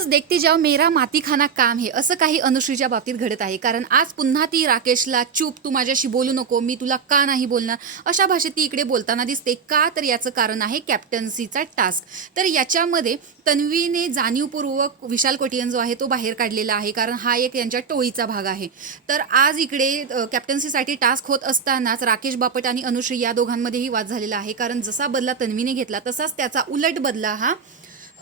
बस देखते जाओ मेरा माती खाना काम है असं काही अनुश्रीच्या बाबतीत घडत आहे. कारण आज पुन्हा ती राकेशला चूप तू माझ्याशी बोलू नको, मी तुला का नाही बोलणार अशा भाषेत ती इकडे बोलताना दिसते. का तर याचं कारण आहे कॅप्टन्सीचा टास्क. तर याच्यामध्ये तन्वीने जाणीवपूर्वक विशाल कोटियन जो आहे तो बाहेर काढलेला आहे, कारण हा एक यांच्या टोळीचा भाग आहे. तर आज इकडे कॅप्टन्सीसाठी टास्क होत असतानाच राकेश बापट आणि अनुश्री या दोघांमध्येही वाद झालेला आहे. कारण जसा बदला तन्वीने घेतला तसाच त्याचा उलट बदला हा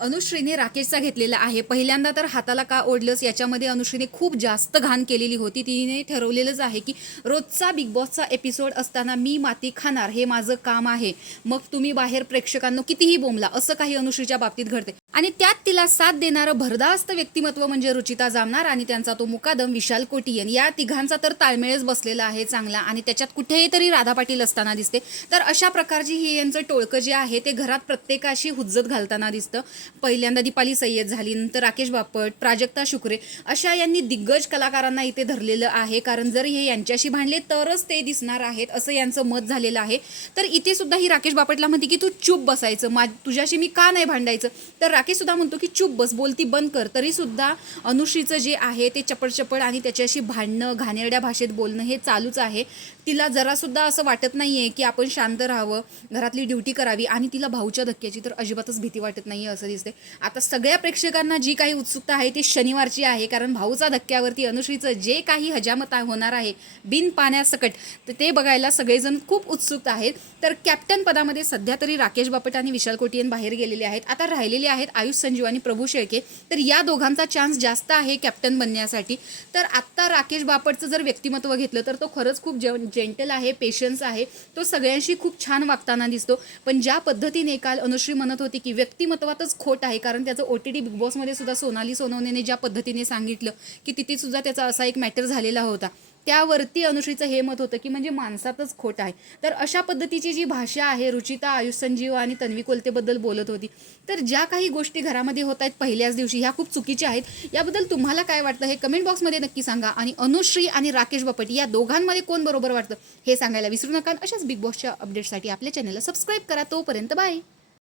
अनुश्रीने राकेशचा घेतलेला आहे. पहिल्यांदा तर हाताला का ओढलंस याच्यामध्ये अनुश्रीने खूप जास्त घाण केलेली होती. तिने ठरवलेलंच आहे की रोजचा बिग बॉसचा एपिसोड असताना मी माती खाणार, हे माझं काम आहे. मग तुम्ही बाहेर प्रेक्षकांनो कितीही बोंबला, असं काही अनुश्रीच्या बाबतीत घडते. आणि त्यात तिला साथ देणारं भरदास्त व्यक्तिमत्व म्हणजे रुचिता जामनार आणि त्यांचा तो मुकादम विशाल कोटियन. या तिघांचा तर ताळमेळच बसलेला आहे चांगला, आणि त्याच्यात कुठेही तरी राधा पाटील असताना दिसते. तर अशा प्रकारची ही यांचं टोळकं जे आहे ते घरात प्रत्येकाशी हुज्जत घालताना दिसतं. पहिल्यांदा दीपाली सय्यद झाली, नंतर राकेश बापट, प्राजक्ता शुक्रे अशा यांनी दिग्गज कलाकारांना इथे धरलेलं आहे. कारण जर हे यांच्याशी भांडले तरच ते दिसणार आहेत असं यांचं मत झालेलं आहे. तर इथे सुद्धा ही राकेश बापटला म्हणते की तू चूप बसायचं, तुझ्याशी मी का नाही भांडायचं. तर राकेश सुद्धा म्हणतो की चूप बस, बोलती बंद कर. तरी सुद्धा अनुश्रीचं जे आहे ते चपड आणि त्याच्याशी भांडणं, घाणेरड्या भाषेत बोलणं हे चालूच आहे. तिला जरासुद्धा असं वाटत नाही आहे की आपण शांत राहावं, घरातली ड्युटी करावी, आणि तिला भाऊच्या धक्क्याची तर अजिबातच भीती वाटत नाही आहे असं दिसते. आता सगळ्या प्रेक्षकांना जी काही उत्सुकता आहे ती शनिवारची आहे, कारण भाऊचा धक्क्यावरती अनुश्रीचं जे काही हजामत होणार आहे बिन पाण्यासकट, तर ते बघायला सगळेजण खूप उत्सुक आहेत. तर कॅप्टन पदामध्ये सध्या तरी राकेश बापट आणि विशाल कोटियन बाहेर गेलेले आहेत. आता राहिलेले आहेत आयुष संजीव आणि प्रभू शेळके. तर या दोघांचा चान्स जास्त आहे कॅप्टन बनण्यासाठी. तर आत्ता राकेश बापटचं जर व्यक्तिमत्व घेतलं तर तो खरंच खूप जेंटल आहे, पेशन्स आहे, तो सगळ्यांशी खूप छान वागताना दिसतो. पण ज्या पद्धतीने काल अनुश्री म्हणत होती की व्यक्तिमत्वातच खोट आहे, कारण त्याचं OTT बिग बॉसमध्ये सुद्धा सोनाली सोनवणेने ज्या पद्धतीने सांगितलं की तिथे सुद्धा त्याचा असा एक मॅटर झालेला होता, त्यावरती अनुश्रीचं हे मत होतं की म्हणजे माणसातच खोट आहे. तर अशा पद्धतीची जी भाषा आहे, रुचिता आयुष संजीव आणि तन्वी कोलतेबद्दल बोलत होती. तर ज्या काही गोष्टी घरामध्ये होत आहेत पहिल्याच दिवशी ह्या खूप चुकीच्या आहेत. याबद्दल तुम्हाला काय वाटतं हे कमेंट बॉक्समध्ये नक्की सांगा. आणि अनुश्री आणि राकेश बापट या दोघांमध्ये कोण बरोबर वाटतं हे सांगायला विसरू नका. अशाच बिग बॉसच्या अपडेट्ससाठी आपल्या चॅनलला सबस्क्राईब करा. तोपर्यंत बाय.